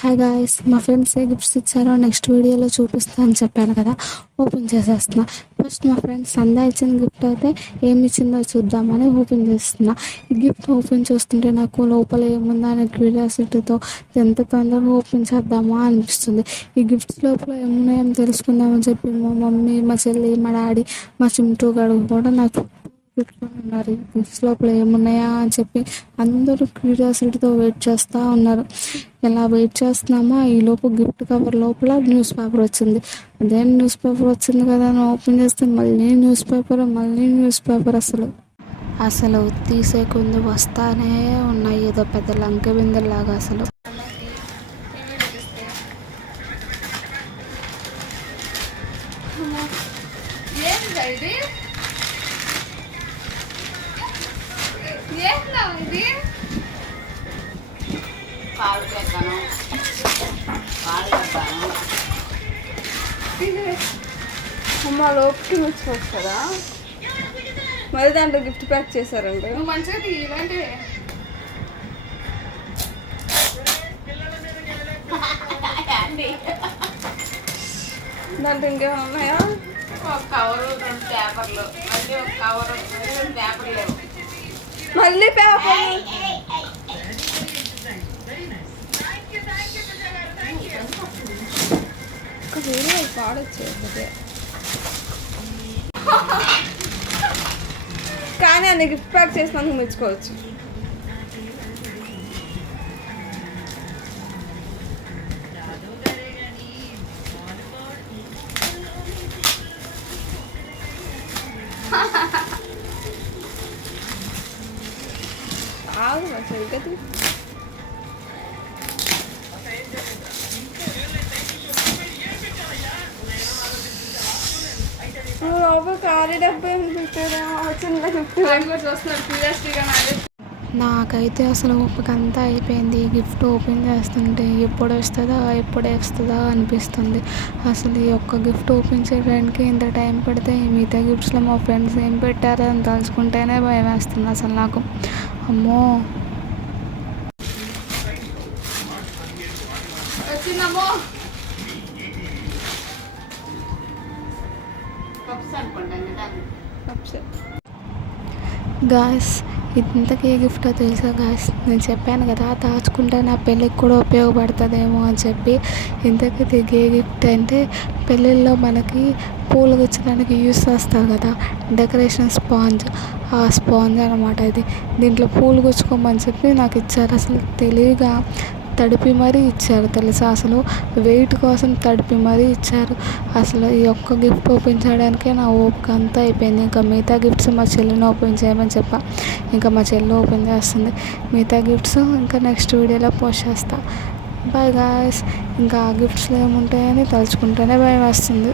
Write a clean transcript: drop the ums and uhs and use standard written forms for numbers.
Hi guys, మా friends ఏ gifts ఇచ్చారో next వీడియోలో చూపిస్తా అని చెప్పాను కదా. ఓపెన్ చేసేస్తున్నా. ఫస్ట్ మా ఫ్రెండ్స్ సందా ఇచ్చిన గిఫ్ట్ అయితే ఏమి ఇచ్చిందో చూద్దామని ఓపెన్ చేస్తున్నా. ఈ గిఫ్ట్ ఓపెన్ చేస్తుంటే నాకు లోపల ఏముందా అనే క్యూరియాసిటీతో ఎంత తొందరగా ఓపెన్ చేద్దామా అనిపిస్తుంది. ఈ గిఫ్ట్స్ లోపల ఏమున్నాయో తెలుసుకుందామని చెప్పి మా మమ్మీ, మా చెల్లి, మా డాడీ, మా చింటూ గడుగు కూడా నాకు పెట్టుకొని ఉన్నారు. ఈ గిఫ్ట్స్ లోపల ఏమున్నాయా అని చెప్పి అందరూ క్యూరియాసిటీతో వెయిట్ చేస్తూ ఉన్నారు. ఎలా వెయిట్ చేస్తున్నామో ఈలోపు గిఫ్ట్ కవర్ లోపల న్యూస్ పేపర్ వచ్చింది. అదే న్యూస్ పేపర్ వచ్చింది కదా అని ఓపెన్ చేస్తే మళ్ళీ న్యూస్ పేపర్ అసలు తీసే కొంది వస్తానే ఉన్నాయి. ఏదో పెద్ద లంక బిందెలాగా అసలు. అమ్మ లోపలికి వచ్చుకోవచ్చు కదా. మరి దాంట్లో గిఫ్ట్ ప్యాక్ చేశారండి. మంచిగా తీయాలంటే దాంట్లో ఇంకేమైనా ఉన్నాయా? కవరు, 2 పేపర్లు, మళ్ళీ ఒక కవరు, 2 పేపర్లు, మళ్ళీ పేపర్. పాడొచ్చు కానీ అన్ని గిఫ్ట్ ప్యాక్ చేసినందుకు మెచ్చుకోవచ్చు. సరిగ్గా నాకైతే అసలు ఓపిక అంతా అయిపోయింది. గిఫ్ట్ ఓపెన్ చేస్తుంటే ఎప్పుడు వేస్తుందా అనిపిస్తుంది. అసలు ఈ ఒక్క గిఫ్ట్ ఓపెన్ చేయడానికి ఇంత టైం పడితే మిగతా గిఫ్ట్స్లో మా ఫ్రెండ్స్ ఏం పెట్టారో అని తలుచుకుంటేనే భయం వేస్తుంది అసలు నాకు. అమ్మో, గాయస్ ఇంతకీ గిఫ్ట్ తెలుసా గాయస్? నేను చెప్పాను కదా దాచుకుంటే నా పెళ్ళికి కూడా ఉపయోగపడుతుందేమో అని చెప్పి. ఇంతకీ ఏ గిఫ్ట్ అంటే పెళ్ళిళ్ళలో మనకి పూలు గుచ్చడానికి యూస్ చేస్తారు కదా, డెకరేషన్ స్పాంజ్. ఆ స్పాంజ్ అనమాట ఇది. దీంట్లో పూలు గుచ్చుకోమని చెప్పి నాకు ఇచ్చారు. అసలు తెలివిగా తడిపి మరీ ఇచ్చారు తెలుసా. అసలు వెయిట్ కోసం తడిపి మరీ ఇచ్చారు. అసలు ఈ ఒక్క గిఫ్ట్ ఓపెన్ చేయడానికే నా ఓపిక అంతా అయిపోయింది. ఇంకా మిగతా గిఫ్ట్స్ మా చెల్లిని ఓపెన్ చేయమని చెప్పా. ఇంకా మా చెల్లి ఓపెన్ చేస్తుంది. మిగతా గిఫ్ట్స్ ఇంకా నెక్స్ట్ వీడియోలో పోస్ట్ చేస్తా. Bye guys. ఇంకా ఆ గిఫ్ట్స్లో ఏముంటాయని తలుచుకుంటేనే భయం వేస్తుంది.